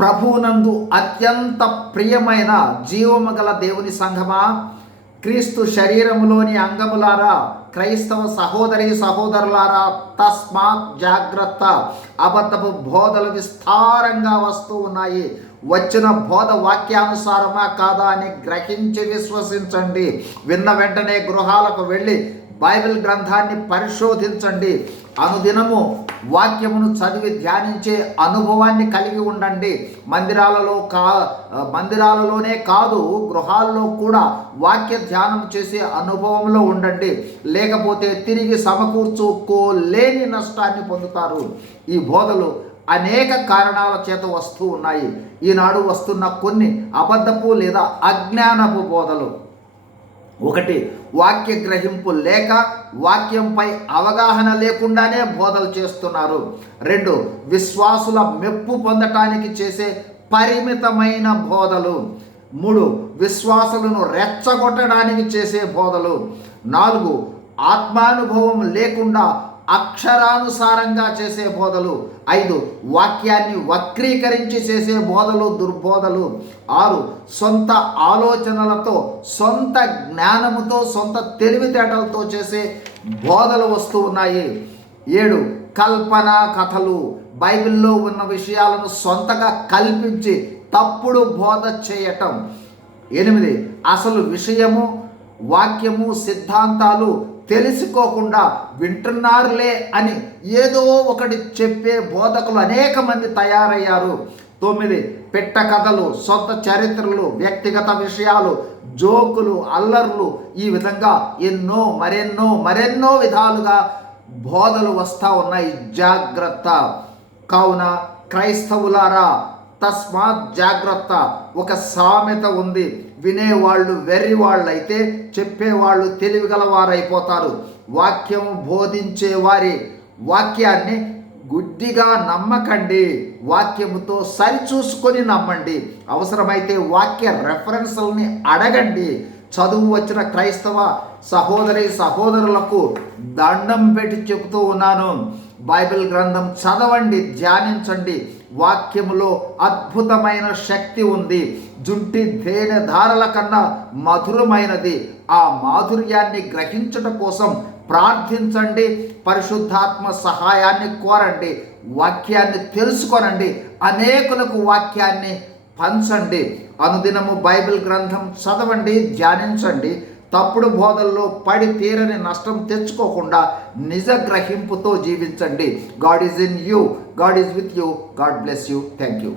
ప్రభువునందు అత్యంత ప్రియమైన జీవము గల దేవుని సంఘమా క్రీస్తు శరీరములోని అంగములారా క్రైస్తవ సహోదరి సహోదరులారా తస్మాత్ జాగ్రత్త అబద్ధపు బోధలు విస్తారంగా వస్తూ ఉన్నాయి. వచ్చిన బోధ వాక్యానుసారమా కాదా అని గ్రహించి విశ్వసించండి. విన్న వెంటనే గృహాలకు వెళ్ళి బైబిల్ గ్రంథాన్ని పరిశోధించండి. అనుదినము వాక్యమును చదివి ధ్యానించే అనుభవాన్ని కలిగి ఉండండి. మందిరాలలో కా మందిరాలలోనే కాదు గృహాల్లో కూడా వాక్య ధ్యానం చేసే అనుభవంలో ఉండండి. లేకపోతే తిరిగి సమకూర్చుకోలేని నష్టాన్ని పొందుతారు. ఈ బోధలు అనేక కారణాల చేత వస్తూ ఉన్నాయి. ఈనాడు వస్తున్న కొన్ని అబద్ధపు లేదా అజ్ఞానపు బోధలు. ఒకటి వాక్య గ్రహింపు లేక వాక్యంపై అవగాహన లేకుండానే బోధలు చేస్తున్నారు. రెండు విశ్వాసుల మెప్పు పొందటానికి చేసే పరిమితమైన బోధలు. మూడు విశ్వాసులను రెచ్చగొట్టడానికి చేసే బోధలు. నాలుగు ఆత్మానుభవం లేకుండా అక్షరానుసారంగా చేసే బోధలు. ఐదు వాక్యాన్ని వక్రీకరించి చేసే బోధలు దుర్బోధలు. ఆరు సొంత ఆలోచనలతో సొంత జ్ఞానముతో సొంత తెలివితేటలతో చేసే బోధలు వస్తూ ఉన్నాయి. ఏడు కల్పన కథలు. బైబిల్లో ఉన్న విషయాలను సొంతగా కల్పించి తప్పుడు బోధ చేయటం. ఎనిమిది అసలు విషయము వాక్యము సిద్ధాంతాలు తెలుసుకోకుండా వింటున్నారులే అని ఏదో ఒకటి చెప్పే బోధకులు అనేక మంది తయారయ్యారు. తొమ్మిది పెట్ట కథలు సొంత చరిత్రలు వ్యక్తిగత విషయాలు జోకులు అల్లర్లు ఈ విధంగా ఎన్నో మరెన్నో మరెన్నో విధాలుగా బోధలు వస్తూ ఉన్నాయి. జాగ్రత్త. కావున క్రైస్తవులారా తస్మాత్ జాగ్రత్త. ఒక సామెత ఉంది. వినేవాళ్ళు వెర్రి వాళ్ళు చెప్పేవాళ్ళు తెలివిగల వారైపోతారు వాక్యం బోధించే వారి వాక్యాన్ని గుడ్డిగా నమ్మకండి. వాక్యముతో సరిచూసుకొని నమ్మండి. అవసరమైతే వాక్య రెఫరెన్స్లని అడగండి. చదువు వచ్చిన క్రైస్తవ సహోదరి సహోదరులకు దండం పెట్టి చెబుతూ ఉన్నాను. బైబిల్ గ్రంథం చదవండి ధ్యానించండి. వాక్యములో అద్భుతమైన శక్తి ఉంది. జుంటి తేనె ధారల కన్నా మధురమైనది. ఆ మాధుర్యాన్ని గ్రహించడం కోసం ప్రార్థించండి. పరిశుద్ధాత్మ సహాయాన్ని కోరండి. వాక్యాన్ని తెలుసుకోనండి. అనేకులకు వాక్యాన్ని పంచండి. అనుదినము బైబిల్ గ్రంథం చదవండి ధ్యానించండి. తప్పుడు బోధల్లో పడి తీరని నష్టం తెచ్చుకోకుండా నిజ గ్రహింపుతో జీవించండి. God is in you. God is with you. God bless you. Thank you